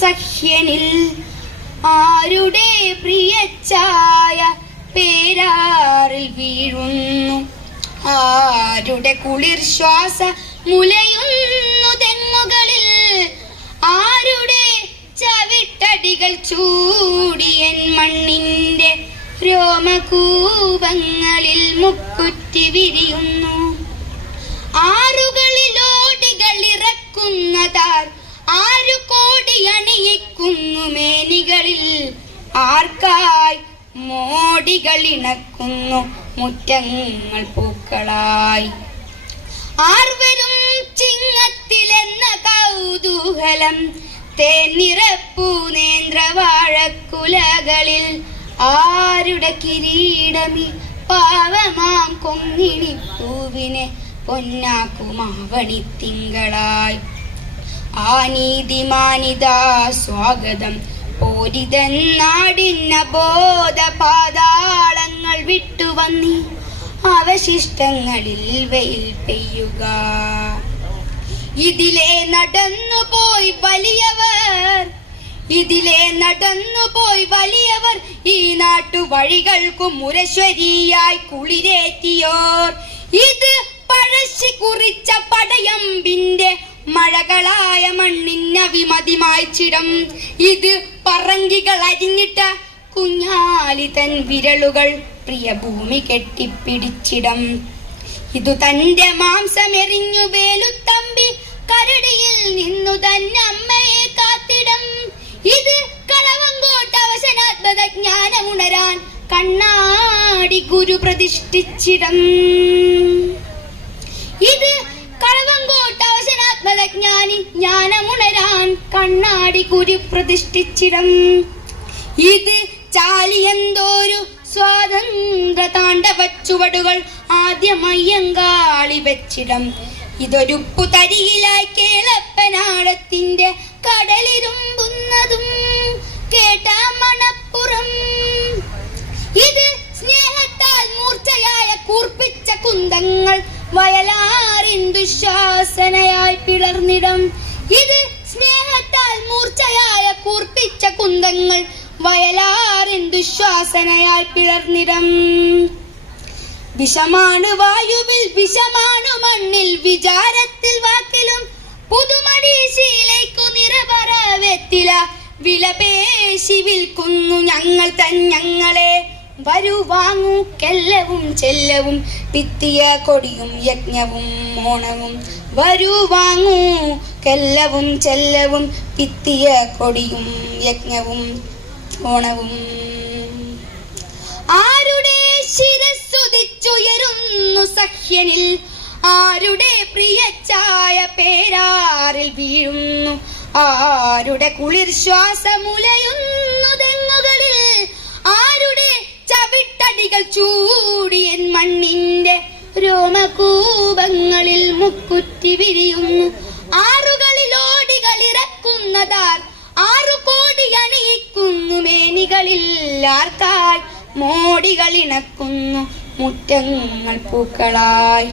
സഹ്യനിൽ ആരുടെ പ്രിയച്ചായ പേരാറിൽ വീഴുന്നു, ആരുടെ കുളിർ ശ്വാസ മുലയുന്നു തെങ്ങുകളിൽ, ആരുടെ ചവിട്ടടികൾ ചൂടിയൻ മണ്ണിന്റെ രോമകൂപങ്ങളിൽ മുക്കുറ്റി വിരിയുന്നു. ആറുകളിലോടികൾ ഇറക്കുന്നതാർ, ആരു കോടി അണിയിക്കുന്നു മേനികളിൽ, ആർക്കായി മോടികൾ ഇണക്കുന്നു മുറ്റങ്ങൾ പൂക്കളായി. ആർവരും ചിങ്ങത്തിലെന്ന കൗതൂഹലം തേനിറപ്പൂ നേന്ത്രവാഴക്കുലകളിൽ, ആരുടെ കിരീടമി പാവമാം കൊങ്ങിണിപ്പൂവിനെ പൊന്നാക്കുമാവണിത്തിങ്കളായി. ആ നീതിമാനിതാ സ്വാഗതം പോരിതൻ നാടിന്ന ബോധ പാതാളങ്ങൾ വിട്ടുവന്നി അവശിഷ്ടങ്ങളിൽ വെയിൽ പെയ്യുക. ഇതിലെ നടന്നുപോയി വലിയവർ, ഇതിലെ നടന്നുപോയി വലിയവർ, ഈ നാട്ടുവഴികൾക്കു മുരശ്വരിയായി കുളിരേറ്റിയോർ. ഇത് പഴശ്ശി കുറിച്ച പടയമ്പിന്റെ മഴകളായ മണ്ണിന് വിമതിമായിച്ചിടം. ഇത് പറങ്കികൾ അരിഞ്ഞിട്ട കുഞ്ഞാലി തൻ വിരലുകൾ പ്രിയഭൂമി കെട്ടിപ്പിടിച്ചിടം. ഇതു തന്റെ മാംസമെറിഞ്ഞു വേലുത്തമ്പി കരടിയിൽ നിന്നു തന്നെ അമ്മയെ കാത്തിടം. ഇത് കളവങ്കോട്ട് അവസനാത്മക ജ്ഞാനമുണരാൻ കണ്ണാടി ഗുരു പ്രതിഷ്ഠിച്ചിടം. ഇത് കളവങ്കോട്ട് അവസനാത്മക ജ്ഞാനമുണരാൻ കണ്ണാടി ഗുരു പ്രതിഷ്ഠിച്ചിടം. ഇത് ചാലിയന്തോരു സ്വാതന്ത്ര്യ താണ്ഡവ ചുവടുകൾ ആദ്യമയ്യങ്കാളി വെച്ചിടം. ഇതൊരുപ്പു തരിയിലായി കേളപ്പനാടത്തിന്റെ കടലിരുമ്പുന്നതും കേട്ട മണപ്പുറം. ഇത് സ്നേഹത്താൽ മൂർച്ചയായ കൂർപ്പിച്ച കുന്തങ്ങൾ വയലാറിൻ ദുശാസനയായി പിളർന്നിടം. ഇത് സ്നേഹത്താൽ മൂർച്ചയായ കൂർപ്പിച്ച കുന്തങ്ങൾ വയലാറിൻ ദുശ്വാസനയാൽ പിളർന്നിടം. വിഷമാണു വായുവിൽ, വിഷമാണു മണ്ണിൽ, വിചാരത്തിൽ വാക്കിലും പുതുമടീശയിലേക്കു നിറപറവെത്തില വിലപേശി വിൽക്കുന്നു ഞങ്ങൾ ഞങ്ങളെ. വരൂ വാങ്ങൂ കെല്ലവും ചെല്ലവും, പിത്തിയ കൊടിയും യജ്ഞവും ഓണവും. വരൂ വാങ്ങൂ കെല്ലവും ചെല്ലവും, പിത്തിയ കൊടിയും യജ്ഞവും ഓണവും. ആരുടെ ശിരസ്സുദിച്ചുയരുന്നു സഹ്യനിൽ, ആരുടെ പ്രിയച്ചായ പേരാറിൽ വീഴുന്നു, ആരുടെ കുളിർ ശ്വാസമുലയുന്നു തെങ്ങുകളിൽ, ആരുടെ ചവിട്ടടികൾ ചൂടിയൻ മണ്ണിന്റെ രോമകൂപങ്ങളിൽ മുക്കുറ്റി വിരിയുന്നു. ആറുകളിലോടികൾ ഇറക്കുന്നതാർ, ആറു കോടി അണിയിക്കുന്നു മേനികളിൽ, ആർക്കായി മോടികൾ ഇണക്കുന്നു മുറ്റങ്ങൾ പൂക്കളായി.